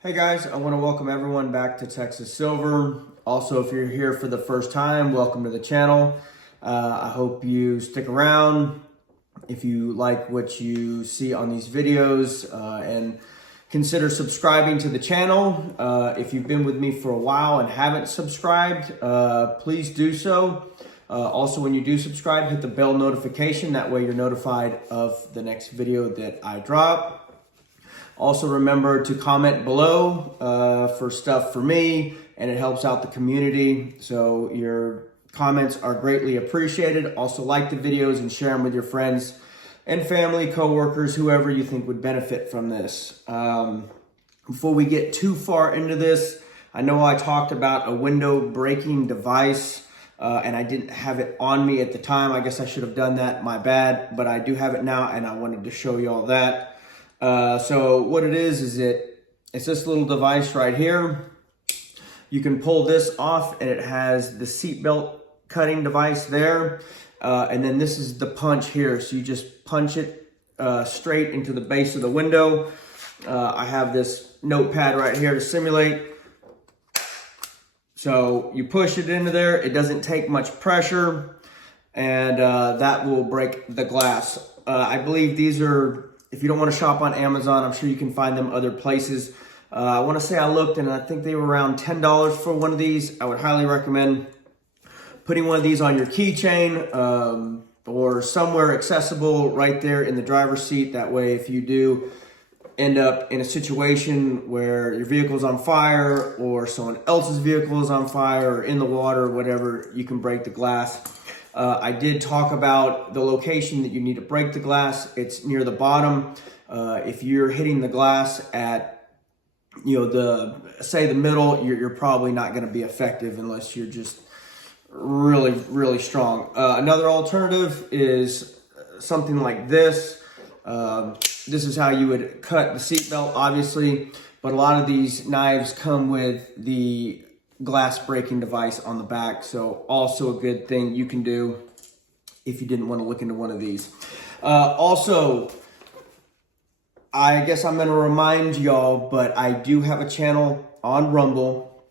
Hey guys, I want to welcome everyone back to Texas Silver. Also, if you're here for the first time, welcome to the channel. I hope you stick around if you like what you see on these videos and consider subscribing to the channel. If you've been with me for a while and haven't subscribed, please do so. Also, when you do subscribe, hit the bell notification. That way you're notified of the next video that I drop. Also remember to comment below for stuff for me, and it helps out the community. So your comments are greatly appreciated. Also like the videos and share them with your friends and family, coworkers, whoever you think would benefit from this. Before we get too far into this, I know I talked about a window breaking device and I didn't have it on me at the time. I guess I should have done that, my bad, but I do have it now and I wanted to show you all that. So what it is it's this little device right here. You can pull this off and it has the seatbelt cutting device there. And then this is the punch here. So you just punch it straight into the base of the window. I have this notepad right here to simulate. So you push it into there. It doesn't take much pressure and that will break the glass. I believe these are, if you don't want to shop on Amazon, I'm sure you can find them other places. I want to say I looked and I think they were around $10 for one of these. I would highly recommend putting one of these on your keychain or somewhere accessible right there in the driver's seat. That way, if you do end up in a situation where your vehicle's on fire or someone else's vehicle is on fire or in the water or whatever, you can break the glass. I did talk about the location that you need to break the glass. It's near the bottom. If you're hitting the glass at, the middle, you're probably not going to be effective unless you're just really, really strong. Another alternative is something like this. This is how you would cut the seatbelt, obviously, but a lot of these knives come with the glass breaking device on the back, so also a good thing you can do if you didn't want to look into one of these. Also, I guess I'm going to remind y'all, but I do have a channel on Rumble,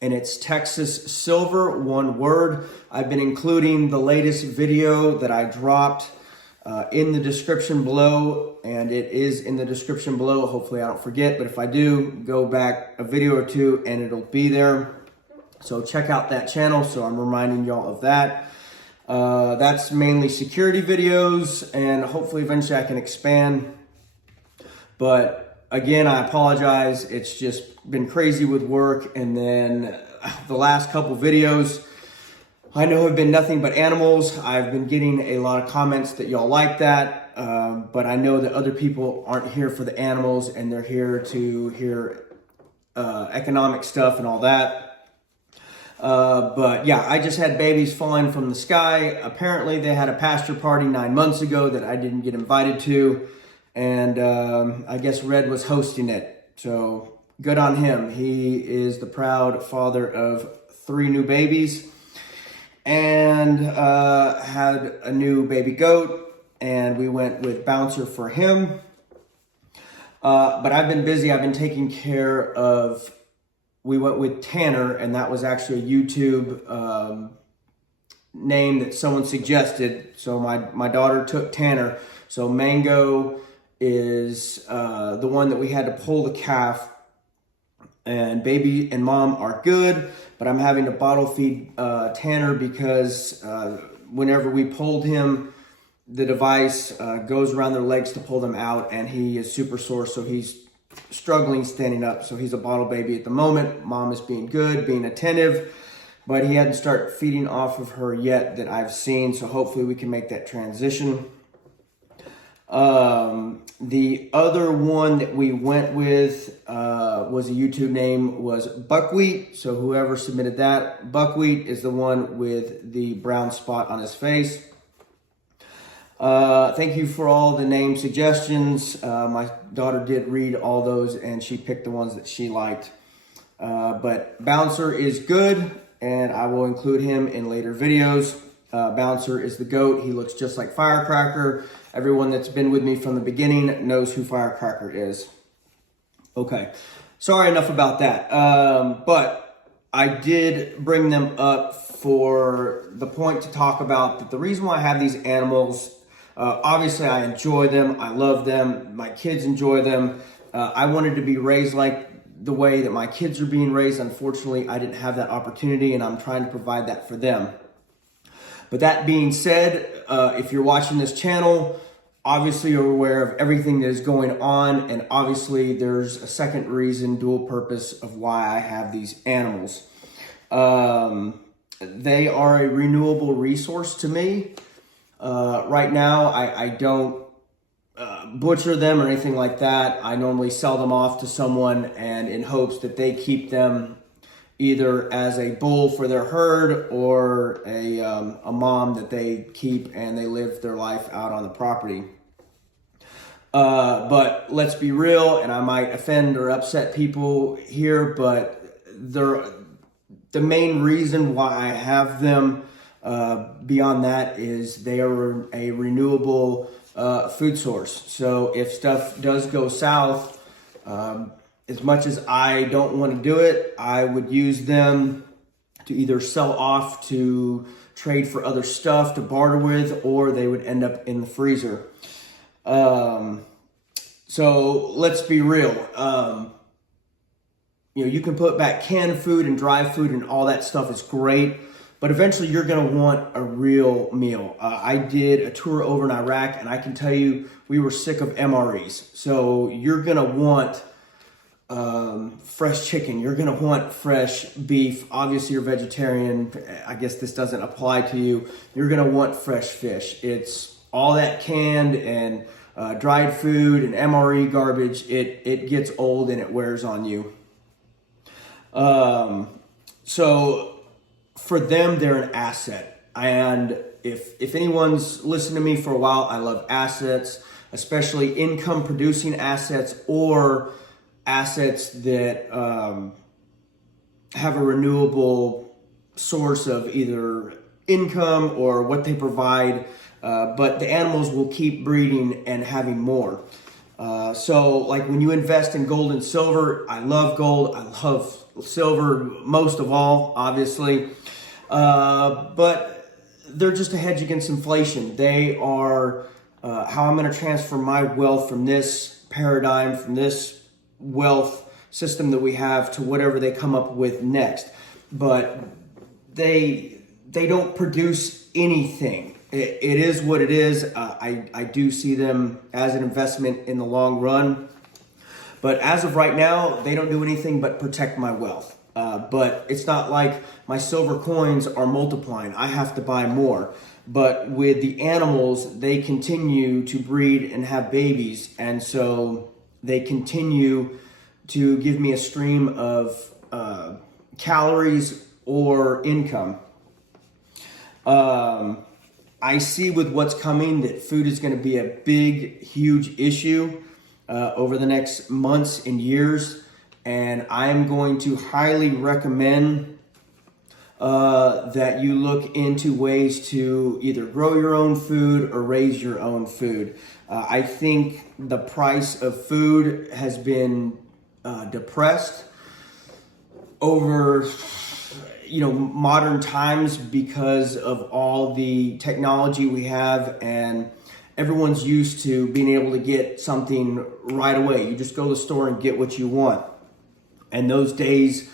and it's Texas Silver, one word. I've been including the latest video that I dropped in the description below, and it is in the description below. Hopefully I don't forget, but if I do, go back a video or two and it'll be there. So check out that channel. So I'm reminding y'all of that. That's mainly security videos, and hopefully eventually I can expand. But again, I apologize. It's just been crazy with work. And then the last couple videos I know have been nothing but animals. I've been getting a lot of comments that y'all like that. But I know that other people aren't here for the animals and they're here to hear economic stuff and all that. But yeah, I just had babies falling from the sky. Apparently they had a pasture party 9 months ago that I didn't get invited to. And I guess Red was hosting it. So good on him. He is the proud father of 3 new babies and had a new baby goat. And we went with Bouncer for him. But I've been busy. I've been taking care of, we went with Tanner, and that was actually a YouTube name that someone suggested. So my daughter took Tanner. So Mango is the one that we had to pull the calf. And baby and mom are good, but I'm having to bottle feed Tanner because whenever we pulled him, the device goes around their legs to pull them out, and he is super sore, so he's struggling standing up. So he's a bottle baby at the moment. Mom is being good, being attentive, but he hadn't started feeding off of her yet that I've seen. So hopefully we can make that transition. The other one that we went with was a YouTube name was Buckwheat. So whoever submitted that, Buckwheat is the one with the brown spot on his face. Thank you for all the name suggestions. My daughter did read all those and she picked the ones that she liked. But Bouncer is good, and I will include him in later videos. Bouncer is the goat. He looks just like Firecracker. Everyone that's been with me from the beginning knows who Firecracker is. Okay. Sorry, enough about that. But I did bring them up for the point to talk about that the reason why I have these animals, obviously I enjoy them, I love them, my kids enjoy them. I wanted to be raised like the way that my kids are being raised. Unfortunately, I didn't have that opportunity, and I'm trying to provide that for them. But that being said, if you're watching this channel, obviously you're aware of everything that is going on, and obviously there's a second reason, dual purpose of why I have these animals. They are a renewable resource to me. Right now, I don't butcher them or anything like that. I normally sell them off to someone and in hopes that they keep them either as a bull for their herd or a mom that they keep and they live their life out on the property. But let's be real, and I might offend or upset people here, but the main reason why I have them beyond that is they are a renewable food source. So if stuff does go south, as much as I don't want to do it, I would use them to either sell off, to trade for other stuff, to barter with, or they would end up in the freezer. So let's be real. You can put back canned food and dry food and all that stuff is great, but eventually you're going to want a real meal. I did a tour over in Iraq, and I can tell you we were sick of MREs. So you're going to want fresh chicken. You're going to want fresh beef. Obviously, you're vegetarian. I guess this doesn't apply to you. You're going to want fresh fish. It's all that canned and dried food and MRE garbage. It gets old and it wears on you. So for them, they're an asset. And if anyone's listened to me for a while, I love assets, especially income producing assets or assets that have a renewable source of either income or what they provide, but the animals will keep breeding and having more. So like when you invest in gold and silver, I love gold, I love silver most of all, obviously, but they're just a hedge against inflation. They are how I'm going to transfer my wealth from this paradigm, from this wealth system that we have to whatever they come up with next. But they don't produce anything. It is what it is. I do see them as an investment in the long run. But as of right now, they don't do anything but protect my wealth. But it's not like my silver coins are multiplying. I have to buy more. But with the animals, they continue to breed and have babies. And so they continue to give me a stream of calories or income. I see with what's coming that food is going to be a big, huge issue over the next months and years. And I'm going to highly recommend that you look into ways to either grow your own food or raise your own food. I think the price of food has been depressed over modern times because of all the technology we have, and everyone's used to being able to get something right away. You just go to the store and get what you want. And those days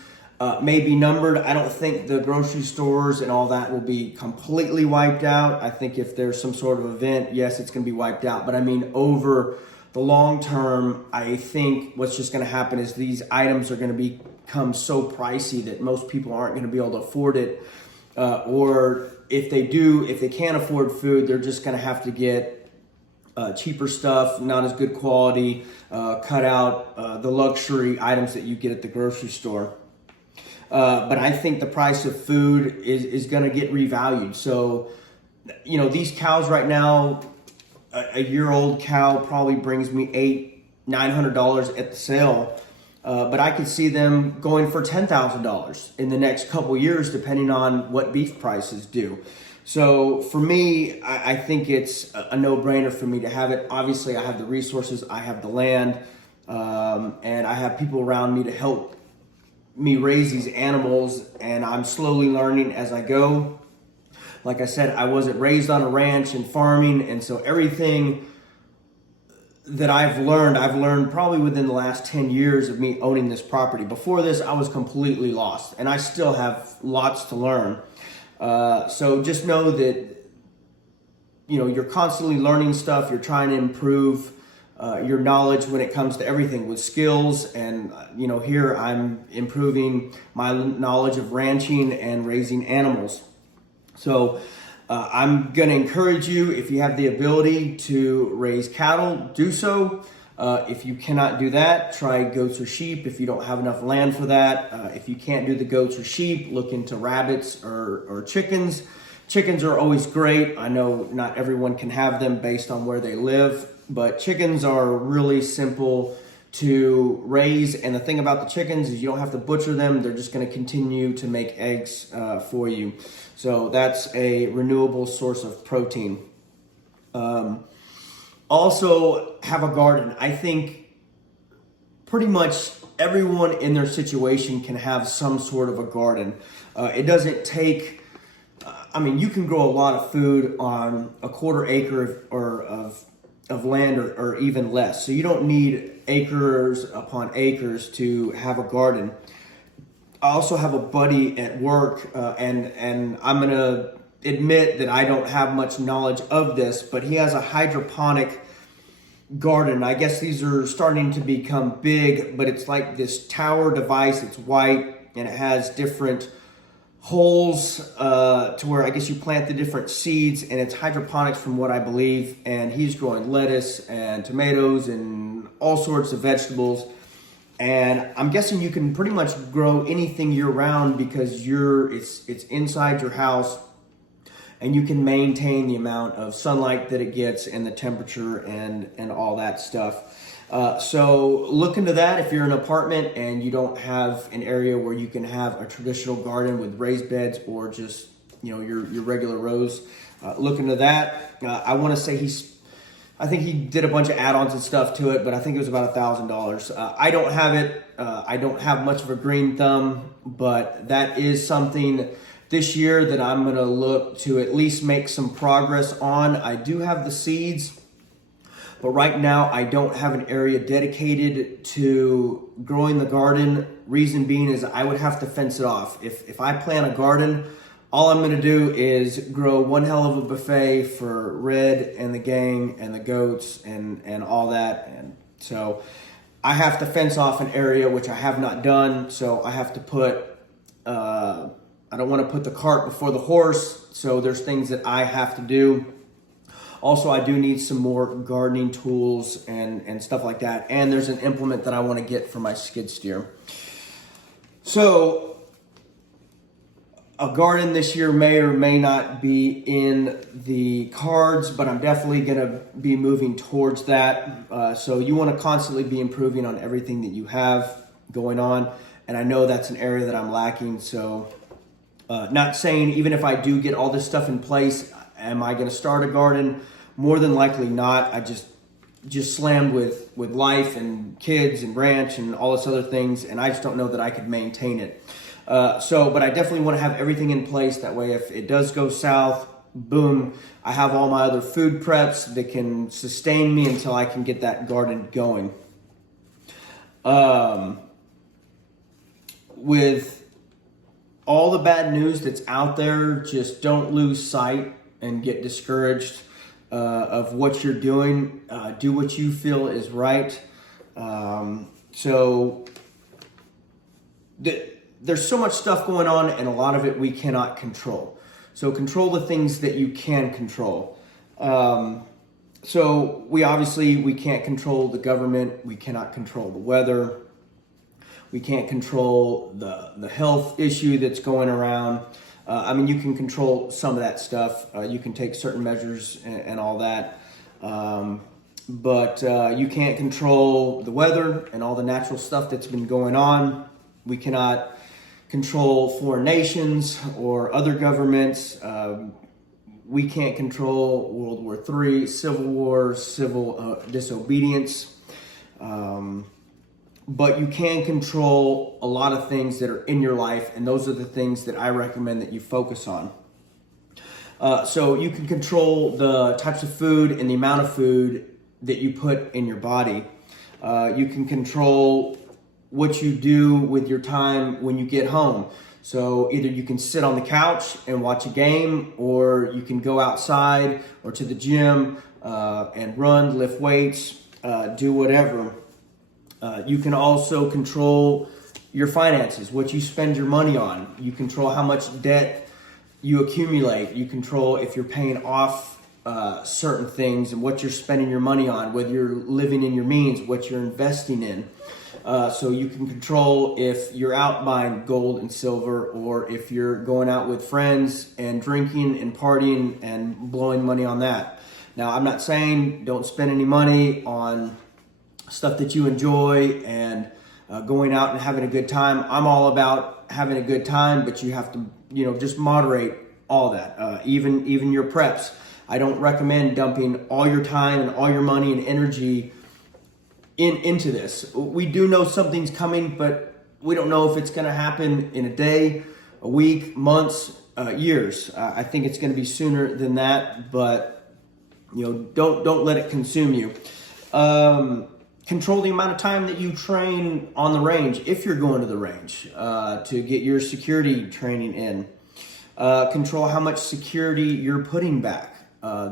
may be numbered. I don't think the grocery stores and all that will be completely wiped out. I think if there's some sort of event, yes, it's going to be wiped out. But I mean, over the long term, I think what's just going to happen is these items are going to become so pricey that most people aren't going to be able to afford it. Or if they do, if they can't afford food, they're just going to have to get cheaper stuff, not as good quality, cut out the luxury items that you get at the grocery store. But I think the price of food is going to get revalued. So, these cows right now, a year-old cow probably brings me $800-900 at the sale. But I could see them going for $10,000 in the next couple years, depending on what beef prices do. So for me, I think it's a no-brainer for me to have it. Obviously, I have the resources, I have the land, and I have people around me to help me raise these animals, and I'm slowly learning as I go. Like I said, I wasn't raised on a ranch and farming, and so everything that I've learned probably within the last 10 years of me owning this property. Before this, I was completely lost, and I still have lots to learn. So just know that, you're constantly learning stuff. You're trying to improve your knowledge when it comes to everything with skills. And, here I'm improving my knowledge of ranching and raising animals. So I'm going to encourage you, if you have the ability to raise cattle, do so. If you cannot do that, try goats or sheep if you don't have enough land for that. If you can't do the goats or sheep, look into rabbits or chickens. Chickens are always great. I know not everyone can have them based on where they live, but chickens are really simple to raise. And the thing about the chickens is you don't have to butcher them. They're just going to continue to make eggs for you. So that's a renewable source of protein. Also have a garden. I think pretty much everyone in their situation can have some sort of a garden. It doesn't take, you can grow a lot of food on a quarter acre of land or even less. So you don't need acres upon acres to have a garden. I also have a buddy at work, and I'm going to admit that I don't have much knowledge of this, but he has a hydroponic garden. I guess these are starting to become big, but it's like this tower device. It's white, and it has different holes to where I guess you plant the different seeds, and it's hydroponics from what I believe. And he's growing lettuce and tomatoes and all sorts of vegetables. And I'm guessing you can pretty much grow anything year round because it's inside your house, and you can maintain the amount of sunlight that it gets and the temperature and all that stuff. So look into that if you're in an apartment and you don't have an area where you can have a traditional garden with raised beds or just your regular rows. Look into that. I want to say I think he did a bunch of add-ons and stuff to it, but I think it was about $1,000. I don't have it. I don't have much of a green thumb, but that is something this year that I'm going to look to at least make some progress on. I do have the seeds, but right now I don't have an area dedicated to growing the garden. Reason being is I would have to fence it off. If I plant a garden, all I'm going to do is grow one hell of a buffet for Red and the gang and the goats and all that. And so I have to fence off an area, which I have not done. So I have to put, I don't want to put the cart before the horse. So there's things that I have to do. Also, I do need some more gardening tools and stuff like that. And there's an implement that I want to get for my skid steer. So a garden this year may or may not be in the cards, but I'm definitely going to be moving towards that. So you want to constantly be improving on everything that you have going on. And I know that's an area that I'm lacking. So not saying even if I do get all this stuff in place, am I going to start a garden? More than likely not. I just slammed with life and kids and ranch and all this other things, and I just don't know that I could maintain it. But I definitely want to have everything in place. That way, if it does go south, boom, I have all my other food preps that can sustain me until I can get that garden going. With all the bad news that's out there, just don't lose sight and get discouraged of what you're doing. Do what you feel is right. There's so much stuff going on, and a lot of it we cannot control. So control the things that you can control. So we can't control the government. We cannot control the weather. We can't control the health issue that's going around. You can control some of that stuff. You can take certain measures and all that. But you can't control the weather and all the natural stuff that's been going on. We cannot control foreign nations or other governments. We can't control World War III, civil wars, civil disobedience. but you can control a lot of things that are in your life, and those are the things that I recommend that you focus on. So you can control the types of food and the amount of food that you put in your body. You can control what you do with your time when you get home. So either you can sit on the couch and watch a game, or you can go outside or to the gym and run, lift weights, do whatever. You can also control your finances, what you spend your money on. You control how much debt you accumulate. You control if you're paying off certain things and what you're spending your money on, whether you're living in your means, what you're investing in. So you can control if you're out buying gold and silver, or if you're going out with friends and drinking and partying and blowing money on that. Now, I'm not saying don't spend any money on stuff that you enjoy and going out and having a good time. I'm all about having a good time, but you have to, just moderate all that. Even your preps. I don't recommend dumping all your time and all your money and energy into this. We do know something's coming, but we don't know if it's going to happen in a day, a week, months, years. I think it's going to be sooner than that, but don't let it consume you. Control the amount of time that you train on the range, if you're going to the range, to get your security training in. Control how much security you're putting back.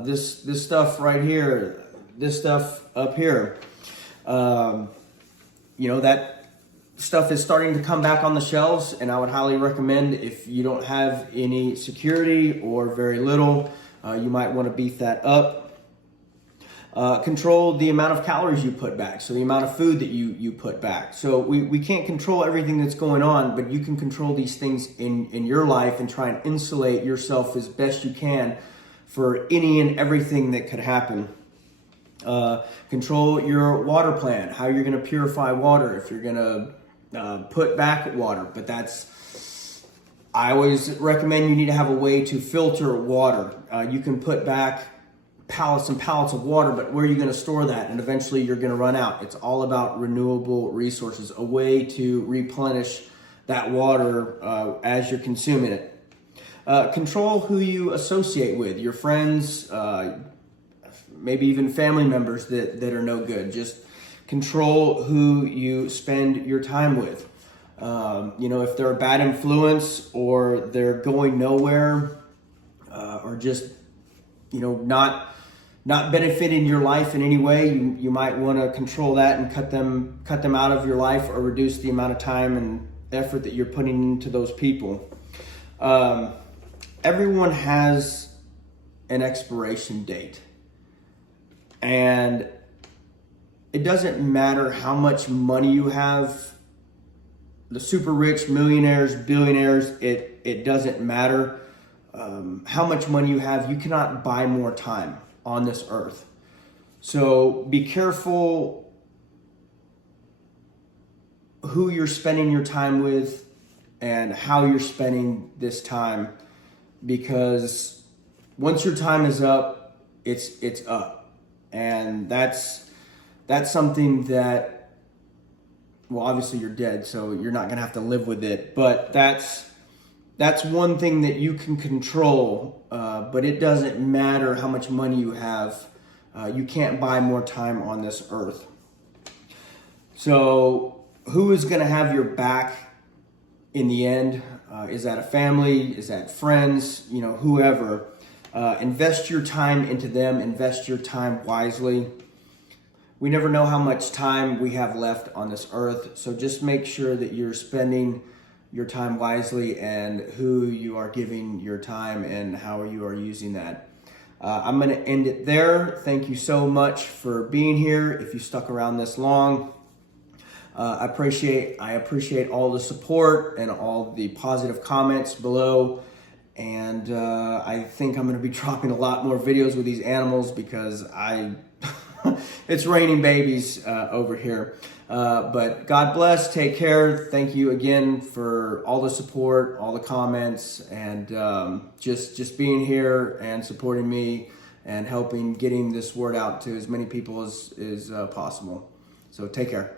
This stuff right here, this stuff up here, that stuff is starting to come back on the shelves, and I would highly recommend, if you don't have any security or very little, you might want to beef that up. Control the amount of calories you put back, so the amount of food that you put back. So we can't control everything that's going on, but you can control these things in your life and try and insulate yourself as best you can for any and everything that could happen. Control your water plan, how you're going to purify water, if you're going to put back water. But I always recommend you need to have a way to filter water. You can put back pallets and pallets of water, but where are you going to store that? And eventually you're going to run out. It's all about renewable resources, a way to replenish that water as you're consuming it. Control who you associate with, your friends, maybe even family members that are no good. Just control who you spend your time with. If they're a bad influence, or they're going nowhere, or just not benefiting your life in any way, you might want to control that and cut them out of your life, or reduce the amount of time and effort that you're putting into those people. Everyone has an expiration date, and it doesn't matter how much money you have. The super rich, millionaires, billionaires, it doesn't matter how much money you have. You cannot buy more time on this earth. So be careful who you're spending your time with and how you're spending this time, because once your time is up, it's up. And that's something that, well, obviously you're dead, so you're not going to have to live with it, but that's one thing that you can control, but it doesn't matter how much money you have. You can't buy more time on this earth. So who is going to have your back in the end? Is that a family? Is that friends? Whoever. Invest your time into them. Invest your time wisely. We never know how much time we have left on this earth, so just make sure that you're spending your time wisely, and who you are giving your time and how you are using that. I'm going to end it there. Thank you so much for being here. If you stuck around this long, I appreciate all the support and all the positive comments below. And I think I'm going to be dropping a lot more videos with these animals, because it's raining babies over here. But God bless, take care. Thank you again for all the support, all the comments, and just being here and supporting me and helping getting this word out to as many people as possible. So take care.